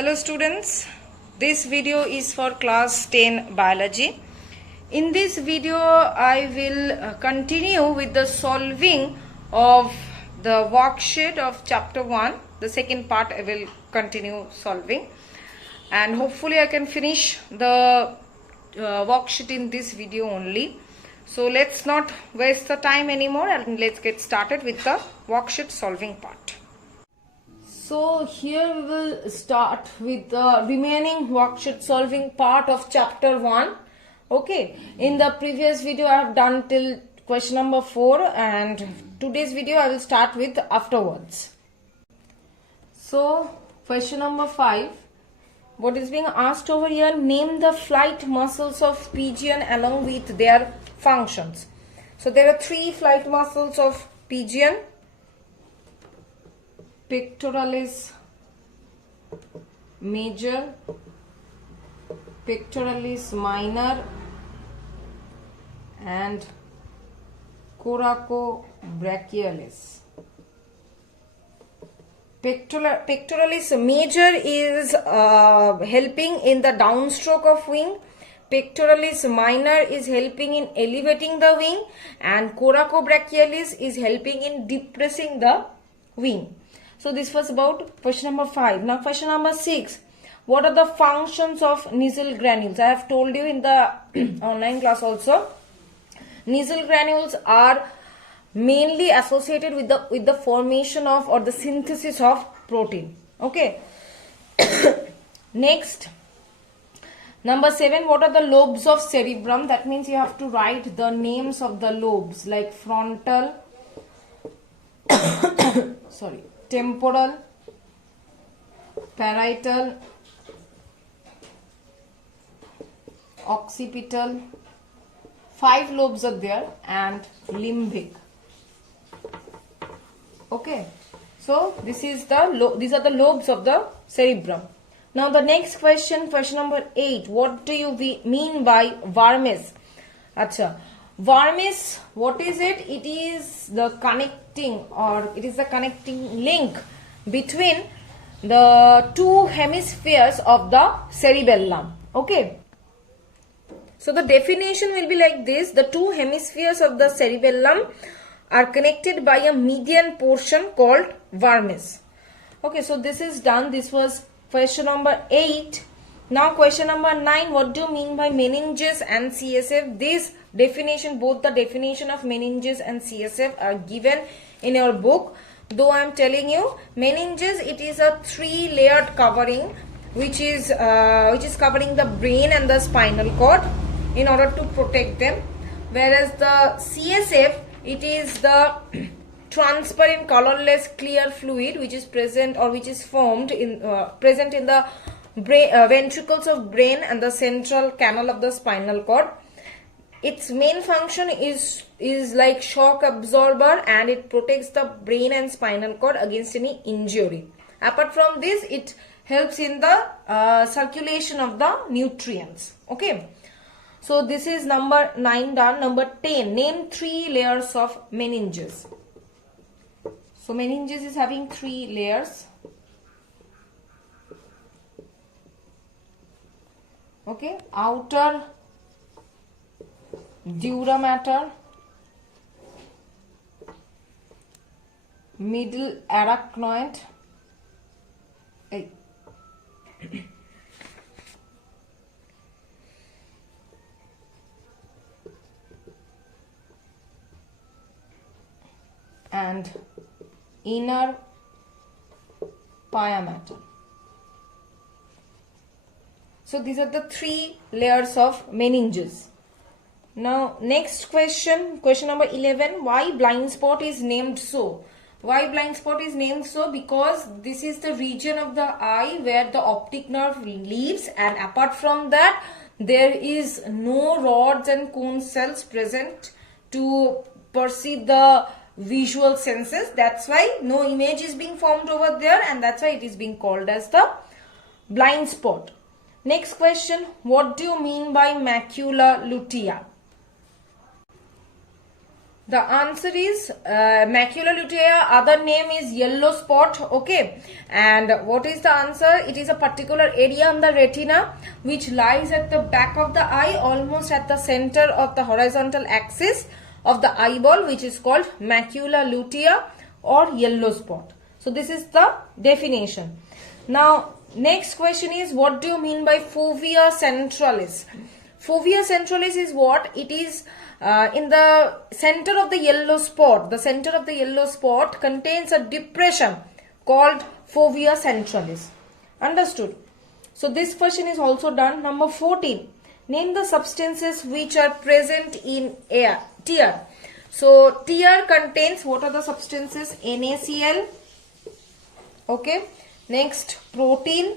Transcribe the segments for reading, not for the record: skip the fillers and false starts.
Hello students, this video is for class 10 biology. In this video I will continue with the solving of the worksheet of chapter 1. The second part I will continue solving and hopefully I can finish the worksheet in this video only. So let's not waste the time anymore and let's get started with the worksheet solving part. So here we will start with the remaining worksheet solving part of chapter 1. Okay, in the previous video I have done till question number 4 and today's video I will start with afterwards. So question number 5, what is being asked over here, name the flight muscles of pigeon along with their functions. So there are 3 flight muscles of pigeon: pectoralis major, pectoralis minor and coracobrachialis. Pectoralis major is helping in the downstroke of wing. Pectoralis minor is helping in elevating the wing and coracobrachialis is helping in depressing the wing. So this was about question number 5. Now question number 6. What are the functions of nasal granules? I have told you in the online class also. Nasal granules are mainly associated with the formation of or the synthesis of protein. Okay. Next, number 7. What are the lobes of cerebrum? That means you have to write the names of the lobes like frontal, temporal, parietal, occipital. 5 lobes are there and limbic. Okay, so these are the lobes of the cerebrum. Now the next question, question number 8. What do you mean by vermis? Acha, vermis, what is it? It is the connecting link between the 2 hemispheres of the cerebellum. Okay. So the definition will be like this: the 2 hemispheres of the cerebellum are connected by a median portion called vermis. Okay, so this is done. This was question number 8. Now question number 9. What do you mean by meninges and CSF? This definition, both the definition of meninges and CSF are given in your book. Though I am telling you, meninges, it is a 3-layered covering which is covering the brain and the spinal cord in order to protect them, whereas the CSF, it is the transparent colorless clear fluid which is present or which is formed in present in the ventricles of brain and the central canal of the spinal cord. Its main function is like shock absorber and it protects the brain and spinal cord against any injury. Apart from this, it helps in the circulation of the nutrients. Okay. So this is number 9 done. Number 10. Name 3 layers of meninges. So meninges is having 3 layers. Okay. Outer dura mater, middle arachnoid, and inner pia mater. So these are the 3 layers of meninges. Now next question, question number 11. Why blind spot is named so? Why blind spot is named so? Because this is the region of the eye where the optic nerve leaves, and apart from that there is no rods and cone cells present to perceive the visual senses. That's why no image is being formed over there, and that's why it is being called as the blind spot. Next question, what do you mean by macular lutea? The answer is macular lutea. Other name is yellow spot. Okay. And what is the answer? It is a particular area on the retina which lies at the back of the eye, almost at the center of the horizontal axis of the eyeball, which is called macular lutea or yellow spot. So this is the definition. Now next question is, what do you mean by fovea centralis? Fovea centralis is what? It is in the center of the yellow spot. The center of the yellow spot contains a depression called fovea centralis. Understood? So this question is also done. Number 14. Name the substances which are present in tear. So tear contains, what are the substances? NaCl. Okay. Next, protein.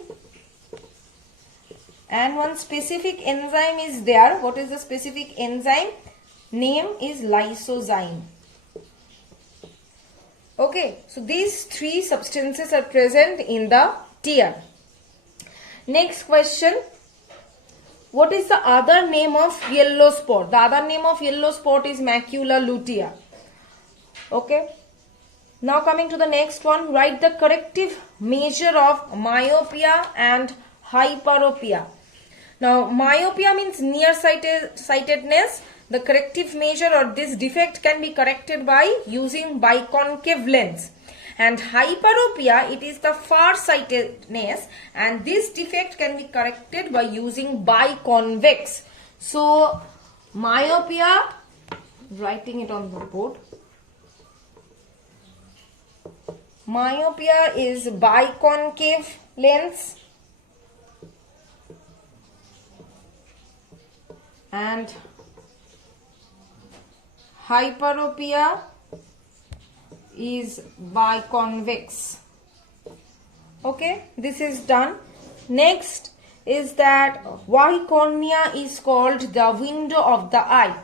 And one specific enzyme is there. What is the specific enzyme? Name is lysozyme. Okay, so these three substances are present in the tear. Next question. What is the other name of yellow spot? The other name of yellow spot is macular lutea. Okay. Now coming to the next one. Write the corrective measure of myopia and hyperopia. Now myopia means nearsightedness. The corrective measure or this defect can be corrected by using biconcave lens. And hyperopia, it is the farsightedness, and this defect can be corrected by using biconvex. So myopia, writing it on the board. Myopia is biconcave lens, and hyperopia is biconvex. Okay, this is done. Next is that why cornea is called the window of the eye.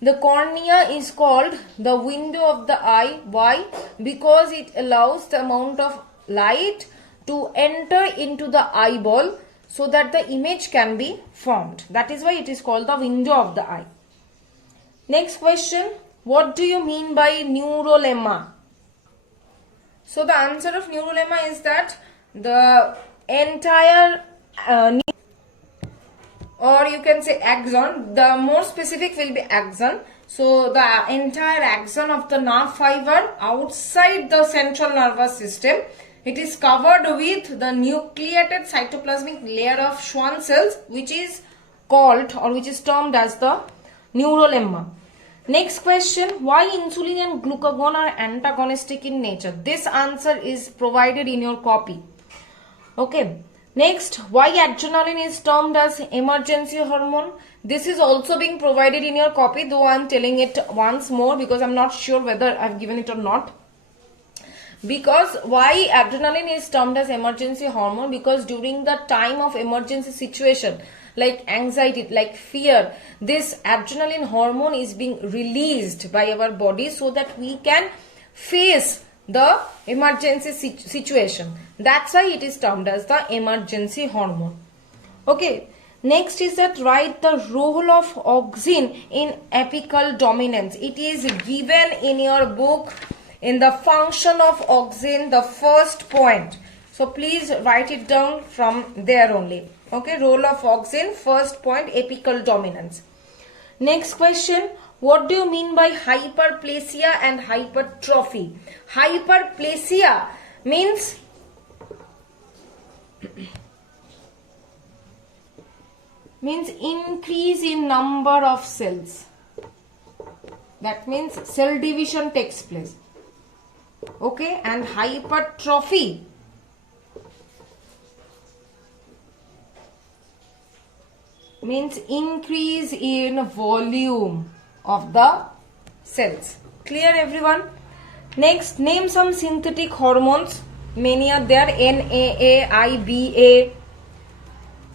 The cornea is called the window of the eye. Why? Because it allows the amount of light to enter into the eyeball so that the image can be formed. That is why it is called the window of the eye. Next question. What do you mean by neurolemma? So the answer of neurolemma is that the entire or you can say axon, the more specific will be axon. So the entire axon of the nerve fiber outside the central nervous system, it is covered with the nucleated cytoplasmic layer of Schwann cells, which is called or which is termed as the neurolemma. Next question, why insulin and glucagon are antagonistic in nature? This answer is provided in your copy. Okay. Next, why adrenaline is termed as emergency hormone? This is also being provided in your copy, though I am telling it once more because I am not sure whether I have given it or not. Because why adrenaline is termed as emergency hormone? Because during the time of emergency situation, like anxiety, like fear, this adrenaline hormone is being released by our body so that we can face the emergency situation. That's why it is termed as the emergency hormone. Okay. Next is that write the role of auxin in apical dominance. It is given in your book in the function of auxin, the first point. So please write it down from there only. Okay, role of auxin, first point, apical dominance. Next question, what do you mean by hyperplasia and hypertrophy? Hyperplasia means increase in number of cells. That means cell division takes place. Okay, and hypertrophy means increase in volume of the cells. Clear everyone? Next, name some synthetic hormones. Many are there, NAA, IBA.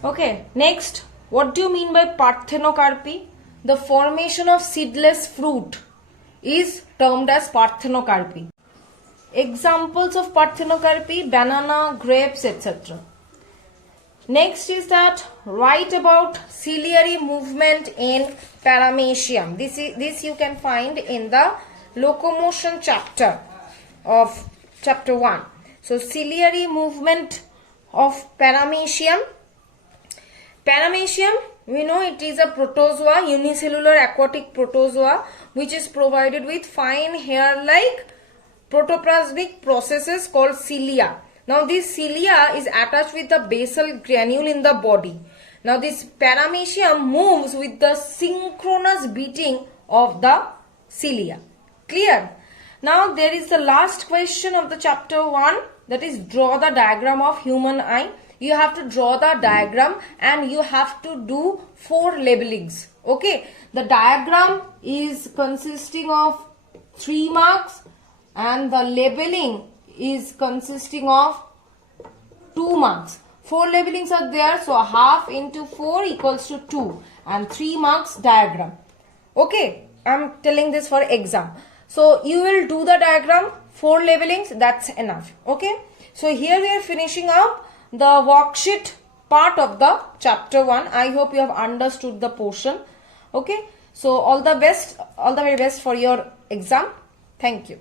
Okay, next, what do you mean by parthenocarpy? The formation of seedless fruit is termed as parthenocarpy. Examples of parthenocarpy, banana, grapes, etc. Next is that write about ciliary movement in Paramecium. This you can find in the locomotion chapter of chapter 1. So ciliary movement of Paramecium. Paramecium, we know it is a protozoa, unicellular aquatic protozoa, which is provided with fine hair-like protoplasmic processes called cilia. Now this cilia is attached with the basal granule in the body. Now this Paramecium moves with the synchronous beating of the cilia. Clear? Now there is the last question of the chapter 1, that is draw the diagram of human eye. You have to draw the diagram and you have to do 4 labelings. Okay, the diagram is consisting of 3 marks and the labeling is consisting of 2 marks. 4 labelings are there, so half into 4 equals to 2 and 3 marks diagram. Okay, I am telling this for exam. So you will do the diagram, 4 labelings, that's enough. Okay, so here we are finishing up the worksheet part of the chapter 1. I hope you have understood the portion. Okay, so all the best, all the very best for your exam. Thank you.